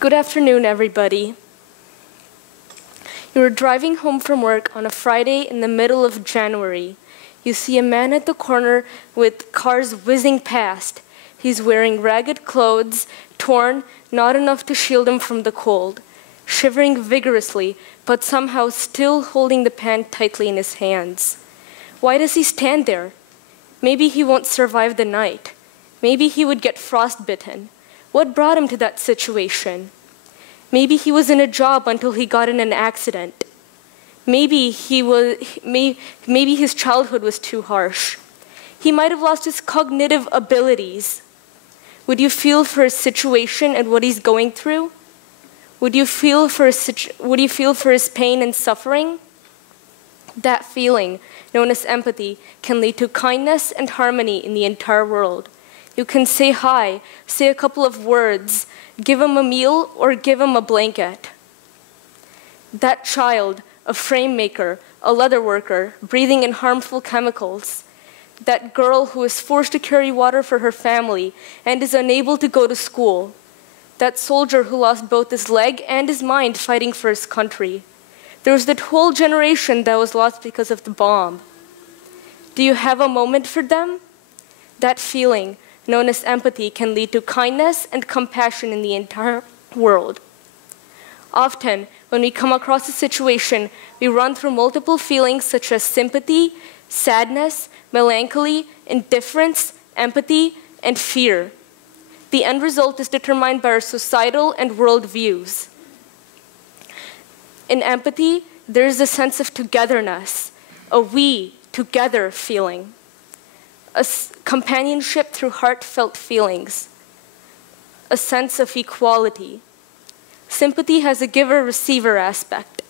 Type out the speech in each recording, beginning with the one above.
Good afternoon, everybody. You are driving home from work on a Friday in the middle of January. You see a man at the corner with cars whizzing past. He's wearing ragged clothes, torn, not enough to shield him from the cold, shivering vigorously, but somehow still holding the pan tightly in his hands. Why does he stand there? Maybe he won't survive the night. Maybe he would get frostbitten. What brought him to that situation? Maybe he was in a job until he got in an accident. Maybe his childhood was too harsh. He might have lost his cognitive abilities. Would you feel for his situation and what he's going through? Would you feel for his pain and suffering? That feeling, known as empathy, can lead to kindness and harmony in the entire world. You can say hi, say a couple of words, give him a meal, or give him a blanket. That child, a frame maker, a leather worker, breathing in harmful chemicals. That girl who is forced to carry water for her family and is unable to go to school. That soldier who lost both his leg and his mind fighting for his country. There was that whole generation that was lost because of the bomb. Do you have a moment for them? That feeling, known as empathy, can lead to kindness and compassion in the entire world. Often, when we come across a situation, we run through multiple feelings such as sympathy, sadness, melancholy, indifference, empathy, and fear. The end result is determined by our societal and world views. In empathy, there is a sense of togetherness, a we together feeling. A companionship through heartfelt feelings, a sense of equality. Sympathy has a giver-receiver aspect.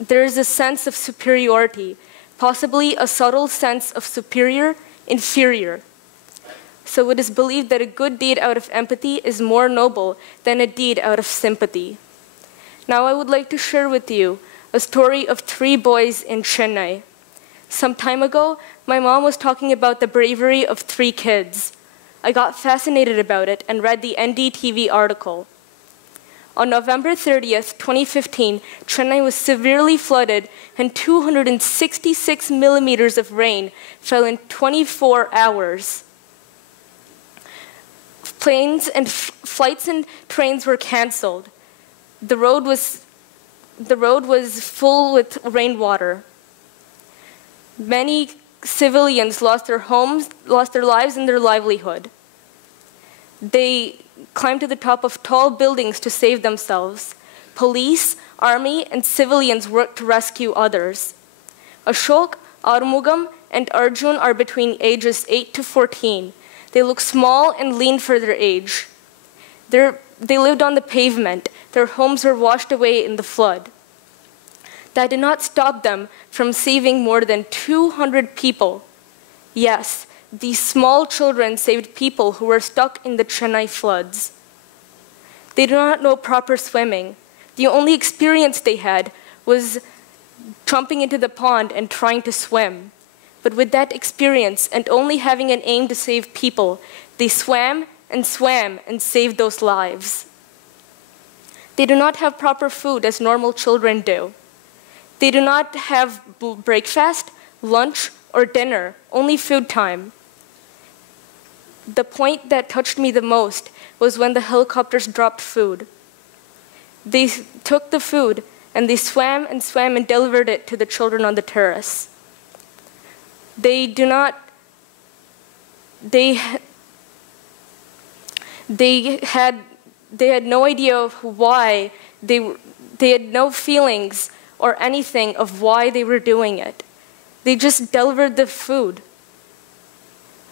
There is a sense of superiority, possibly a subtle sense of superior, inferior. So it is believed that a good deed out of empathy is more noble than a deed out of sympathy. Now I would like to share with you a story of 3 boys in Chennai. Some time ago, my mom was talking about the bravery of 3 kids. I got fascinated about it and read the NDTV article. On November 30th, 2015, Chennai was severely flooded and 266 millimeters of rain fell in 24 hours. Flights and trains were canceled. The road was full with rainwater. Many civilians lost their homes, lost their lives and their livelihood. They climbed to the top of tall buildings to save themselves. Police, army, and civilians worked to rescue others. Ashok, Arumugam, and Arjun are between ages 8 to 14. They look small and lean for their age. They lived on the pavement. Their homes were washed away in the flood. That did not stop them from saving more than 200 people. Yes, these small children saved people who were stuck in the Chennai floods. They did not know proper swimming. The only experience they had was jumping into the pond and trying to swim. But with that experience and only having an aim to save people, they swam and saved those lives. They do not have proper food as normal children do. They do not have breakfast, lunch, or dinner, only food time. The point that touched me the most was when the helicopters dropped food. They took the food and they swam and delivered it to the children on the terrace. They had no idea of why they had no feelings or anything of why they were doing it. They just delivered the food.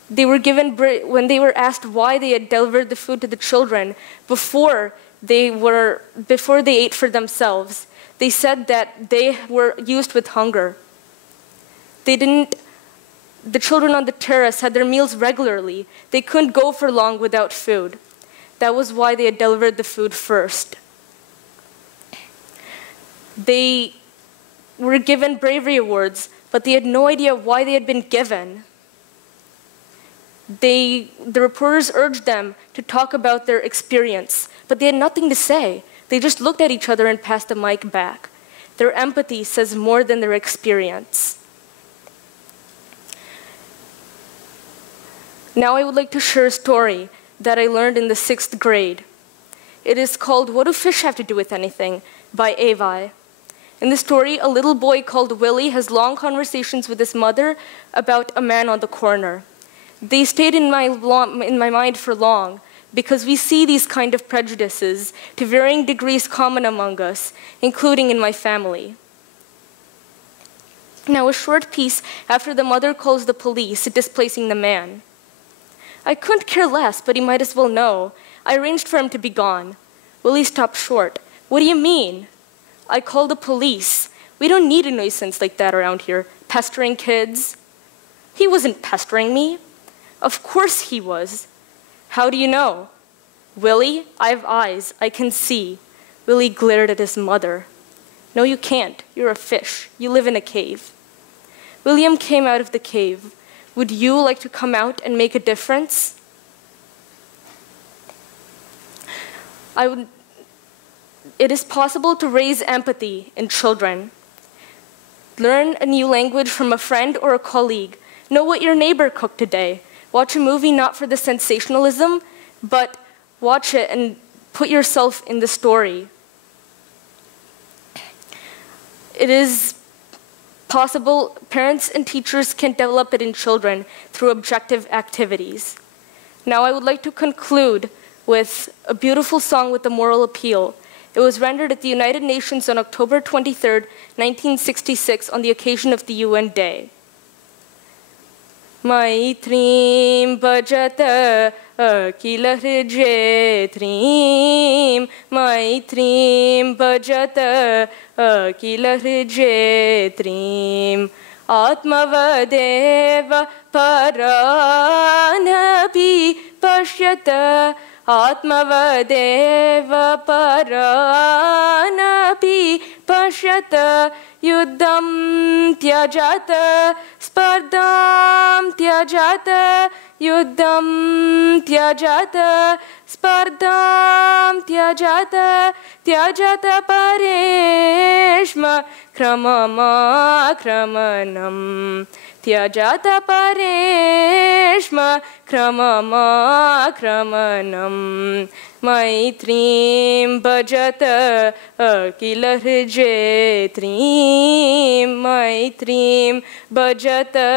They were given, when they were asked why they had delivered the food to the children before they ate for themselves, they said that they were used with hunger. The children on the terrace had their meals regularly. They couldn't go for long without food. That was why they had delivered the food first. They were given bravery awards, but they had no idea why they had been given. The reporters urged them to talk about their experience, but they had nothing to say. They just looked at each other and passed the mic back. Their empathy says more than their experience. Now I would like to share a story that I learned in the 6th grade. It is called "What Do Fish Have to Do with Anything?" by Avi. In the story, a little boy called Willie has long conversations with his mother about a man on the corner. They stayed in my mind for long because we see these kind of prejudices to varying degrees common among us, including in my family. Now, a short piece after the mother calls the police, displacing the man. I couldn't care less, but he might as well know. I arranged for him to be gone. Willie stopped short. What do you mean? I called the police. We don't need a nuisance like that around here, pestering kids. He wasn't pestering me. Of course he was. How do you know? Willie, I have eyes. I can see. Willie glared at his mother. No, you can't. You're a fish. You live in a cave. William came out of the cave. Would you like to come out and make a difference? It is possible to raise empathy in children. Learn a new language from a friend or a colleague. Know what your neighbor cooked today. Watch a movie not for the sensationalism, but watch it and put yourself in the story. It is possible parents and teachers can develop it in children through objective activities. Now I would like to conclude with a beautiful song with a moral appeal. It was rendered at the United Nations on October 23rd, 1966 on the occasion of the UN Day. Maitrim bhajata akila hrijetrim, Maitrim bhajata akila hrijetrim, Atmavadeva paranapi pashyata, Atmavadeva paranapi pashyata, Yuddham tyajata, spardham tyajata, Yuddham tyajata, spardham tyajata, tyajata pareshma kramama kramanam, tyajata pareshma kramama kramanam, Maitrim bhajata akila hrijetrim, Maitrim bhajata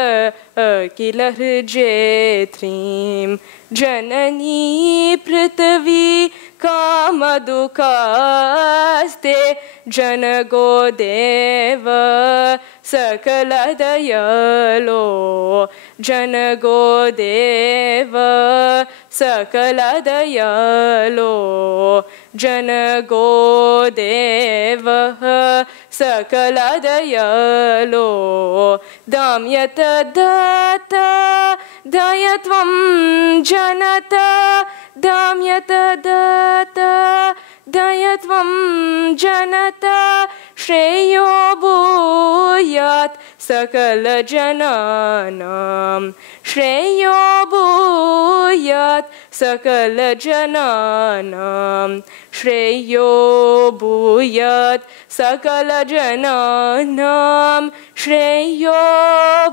akila hrijetrim, Janani prithvi kamadukaste, Janago deva sakala dayalo, Janago deva sakala dayalo, Janago deva sakala dayalo, Damyata data dayatvam janata, Damyata data dayatvam janata, Shreyo bhuyat sakala jananam, Shreyo bhuyat sakala jananam, Shreyo bhuyat sakala jananam, Shreyo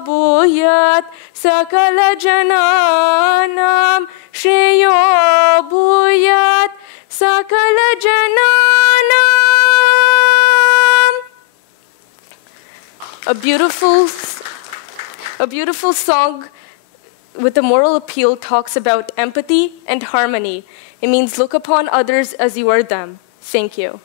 bhuyat sakala jananam, Shreyo bhuyat sakala jananam. A beautiful song with a moral appeal talks about empathy and harmony. It means look upon others as you are them. Thank you.